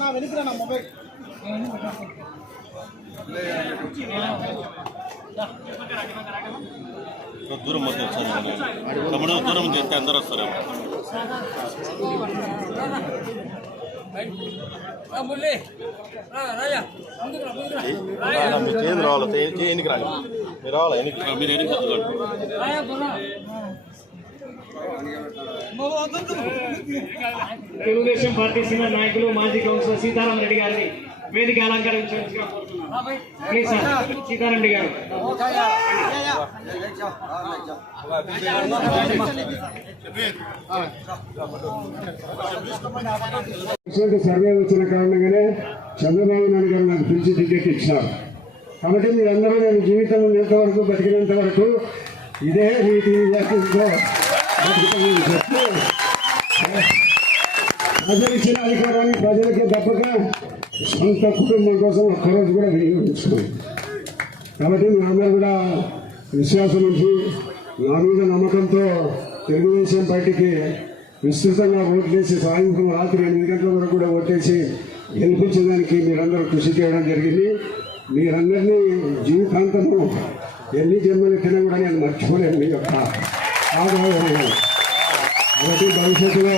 நான் வெளுக்கிறேன் நான் மொபைல் దూరం మొత్తం వచ్చాను తమ్ముడు దూరం చేస్తే అందరు వస్తారేమో. మురళి రాజా ముందుకు రా ముందుకు రా మీ చేతులు రావాలి? ఎన్నికి రాలి మీరు రావాలి ఎన్నికి మీరు ఎన్నికి తెలుగుదేశం పార్టీ సీనియర్ నాయకులు మాజీ కౌన్సిలర్ సీతారాం రెడ్డి గారిని వేదిక అలంకరించాల్సిందిగా కోరుతున్నాను. ప్లీజ్ సార్ సీతారాం గారు. సర్వే వచ్చిన కారణంగానే చంద్రబాబు నాయుడు గారు నాకు పిలిచి టికెట్ ఇచ్చారు. కాబట్టి మీరందరూ నేను జీవితం ఉన్నంత వరకు బతికినంత వరకు ఇదే నీటి నిజాయితీతో ప్రజలు ఇచ్చిన అధికారాన్ని ప్రజలకి తప్పక సొంత కుటుంబం కోసం ఒక్కరోజు కూడా వినియోగించుకోండి కాబట్టి మీరందరూ కూడా విశ్వాసం ఉంచి నా మీద నమ్మకంతో తెలుగుదేశం పార్టీకి విస్తృతంగా ఓట్లేసి సాయంత్రం రాత్రి ఎనిమిది గంటల వరకు కూడా ఓటేసి గెలిపించడానికి మీరందరూ కృషి చేయడం జరిగింది. మీరందరినీ జీవితాంతము ఎన్ని జన్మలు ఎత్తినా కూడా నేను మర్చిపోలేను మీ యొక్క కాబట్టి భవిష్యత్తులో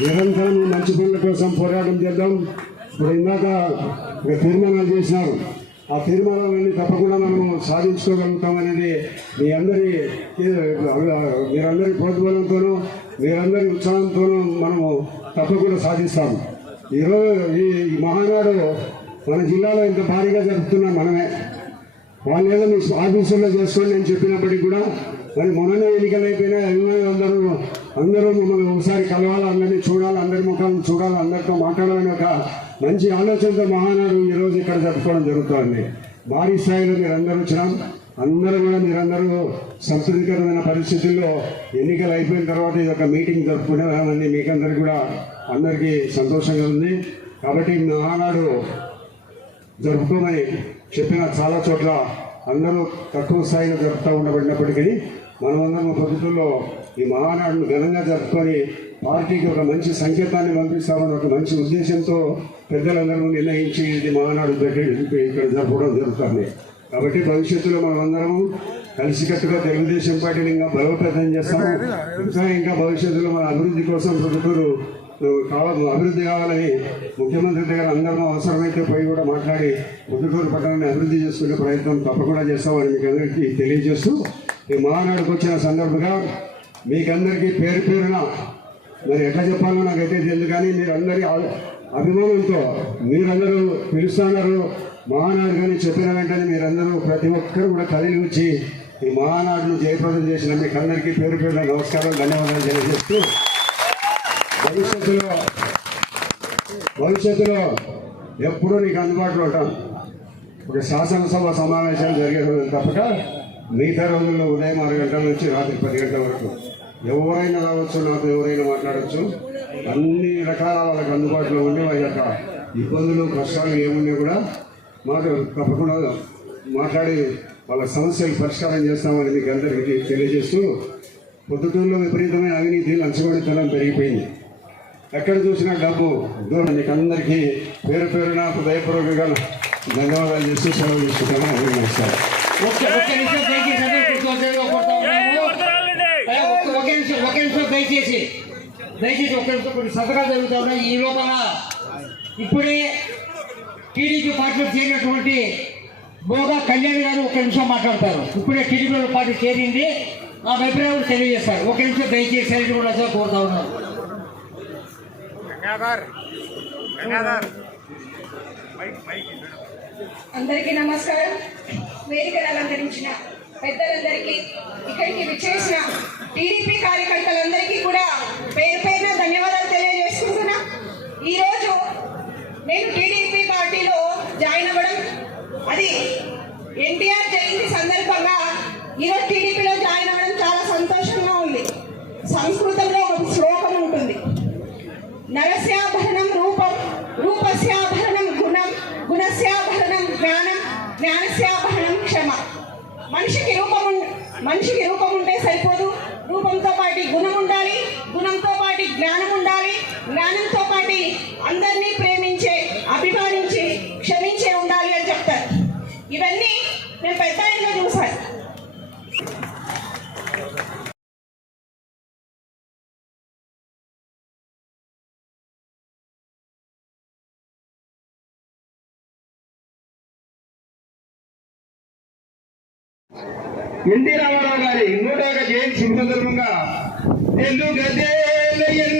నిరంతరం మంచి పనుల కోసం పోరాటం చేద్దాం. ఇప్పుడు ఇందాక ఒక తీర్మానాలు చేసినారు. ఆ తీర్మానాలన్నీ తప్పకుండా మనము సాధించుకోగలుగుతాం అనేది మీ అందరి మీరందరి ప్రోద్బలంతోనూ మీరందరి ఉత్సాహంతోనూ మనము తప్పకుండా సాధిస్తాము ఈరోజు ఈ మహానాడు మన జిల్లాలో ఇంత భారీగా జరుపుతున్నాం మనమే. వాళ్ళు ఏదో మీ ఆఫీసుల్లో చేసుకోండి నేను చెప్పినప్పటికీ కూడా మరి మొన్ననే ఎన్నికలు అభిమానులు అందరూ అందరూ మిమ్మల్ని ఒకసారి కలవాలి అందరినీ చూడాలి అందరి ముఖాలను చూడాలి అందరితో మాట్లాడాలని ఒక మంచి ఆలోచనతో మహానాడు ఈరోజు ఇక్కడ జరుపుకోవడం జరుగుతోంది. భారీ స్థాయిలో మీరు అందరూ వచ్చినాం. అందరూ కూడా మీరందరూ సంతృప్తికరమైన పరిస్థితుల్లో ఎన్నికలు అయిపోయిన తర్వాత ఇది ఒక మీటింగ్ జరుపుకునేదామని మీకందరికీ కూడా అందరికీ సంతోషంగా ఉంది. కాబట్టి మహానాడు జరుపుకోమని చెప్పిన చాలా చోట్ల అందరూ తక్కువ స్థాయిలో జరుపుతూ ఉండబడినప్పటికీ మనమందరం ప్రభుత్వంలో ఈ మహానాడును ఘనంగా జరుపుకొని పార్టీకి ఒక మంచి సంకేతాన్ని పంపిస్తామని ఒక మంచి ఉద్దేశంతో పెద్దలందరూ నిర్ణయించి ఇది మహానాడు పెట్టి ఇక్కడ జరపడం జరుగుతుంది. కాబట్టి భవిష్యత్తులో మనమందరము కలిసికట్టుగా తెలుగుదేశం పార్టీని ఇంకా బలోపేతం చేస్తాము. ఇంకా ఇంకా భవిష్యత్తులో మన అభివృద్ధి కోసం ప్రభుత్వాలు కావాలి అభివృద్ధి కావాలని ముఖ్యమంత్రి దగ్గర అందరం అవసరమైతే పోయి కూడా మాట్లాడి పొద్దుటూరు పట్టణాన్ని అభివృద్ధి చేసుకునే ప్రయత్నం తప్పకుండా చేస్తామని మీకు అందరికీ తెలియజేస్తూ ఈ మహానాడుకు వచ్చిన సందర్భంగా మీకందరికీ పేరు పేరున మరి ఎట్లా చెప్పాలో నాకైతే తెలియదు కానీ మీరందరి అభిమానంతో మీరందరూ పిలుస్తున్నారు మహానాడు కానీ చెప్పిన వెంటనే మీరందరూ ప్రతి ఒక్కరు కూడా కదిలి వచ్చి ఈ మహానాడును జయప్రదం చేసిన మీకు అందరికీ పేరు పేరున నమస్కారం ధన్యవాదాలు తెలియజేస్తూ భవిష్యత్తులో భవిష్యత్తులో ఎప్పుడూ నీకు అందుబాటులో ఉంటాం ఒక శాసనసభ సమావేశాలు జరిగే తప్పక మిగతా రోజుల్లో ఉదయం ఆరు గంటల నుంచి రాత్రి పది గంటల వరకు ఎవరైనా రావచ్చు నాతో ఎవరైనా మాట్లాడవచ్చు అన్ని రకాల వాళ్ళకి అందుబాటులో ఉండి వాళ్ళ యొక్క ఇబ్బందులు కష్టాలు ఏమున్నా కూడా మాకు తప్పకుండా మాట్లాడి వాళ్ళ సమస్యలు పరిష్కారం చేస్తామని మీకు అందరికీ తెలియజేస్తూ పొద్దుటూరులో విపరీతమైన అవినీతి లంచగొడితనం పెరిగిపోయింది. ఎక్కడ చూసినా డబ్బు దూరం. మీకు అందరికీ పేరు పేరున హృదయపూర్వకంగా ధన్యవాదాలు చేస్తూ సెలవు తీసుకుంటాను అభినందిస్తాను దయచేసి ఒక్క ఒక్క నిమిషం దయచేసి దయచేసి ఒక్క నిమిషం కొన్ని సంతకాలు జరుగుతా ఉన్నాయి ఈ లోపల ఇప్పుడే టీడీపీ పార్టీలో చేరినటువంటి బోగా కళ్యాణ్ గారు ఒక నిమిషం మాట్లాడతారు ఇప్పుడే టీడీపీ పార్టీ చేరింది ఆ అభిప్రాయం తెలియజేస్తారు ఒక నిమిషం దయచేసి సైడ్ కూడా కోరుతా ఉన్నారు అందరికీ నమస్కారం. వేదికను అలంకరించిన పెద్దలందరికీ ఇక్కడికి విచ్చేసిన టీడీపీ కార్యకర్తలందరికీ కూడా పేరు పేరున ధన్యవాదాలు తెలియజేసుకుంటున్నా. ఈరోజు నేను టీడీపీ పార్టీలో జాయిన్ అవ్వడం అది ఎన్టీఆర్ జయంతి సందర్భంగా ఈరోజు టీడీపీలో జాయిన్ అవ్వడం చాలా సంతోషంగా ఉంది. సంస్కృతంలో ఒక శ్లోకం ఉంటుంది. నరస మనిషికి రూపం మనిషికి రూపం ఉంటే సరిపోదు. ఎన్టీ రామారావు గారి నూట ఒక జయంతి శుభ సందర్భంగా ఎందుకు దేశంబు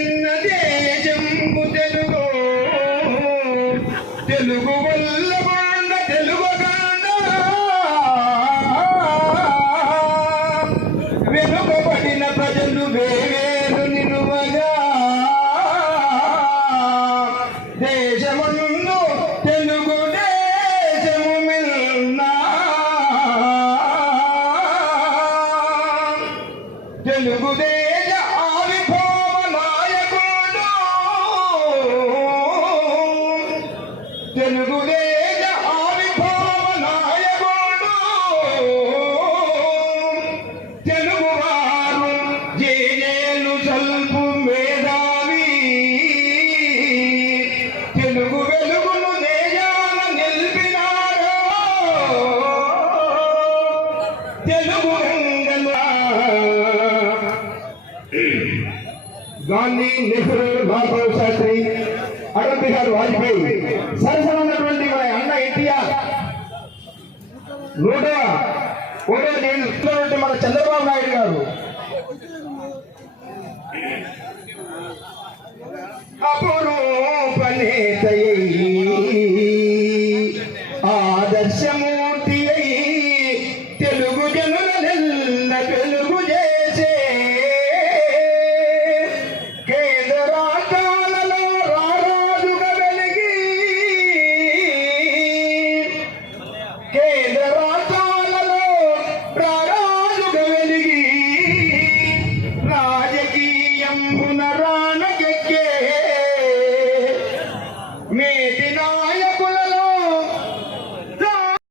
తెలుగు గాంధీ నెహ్రూ బాబా శాస్త్రి అటల్ బిహారీ వాజ్పేయి సరసమైనటువంటి మన అన్న ఎన్టీఆర్. నూట ఒకటో నేను మన చంద్రబాబు నాయుడు గారు. అపురూపనేత ఆదర్శము கே இந்திரா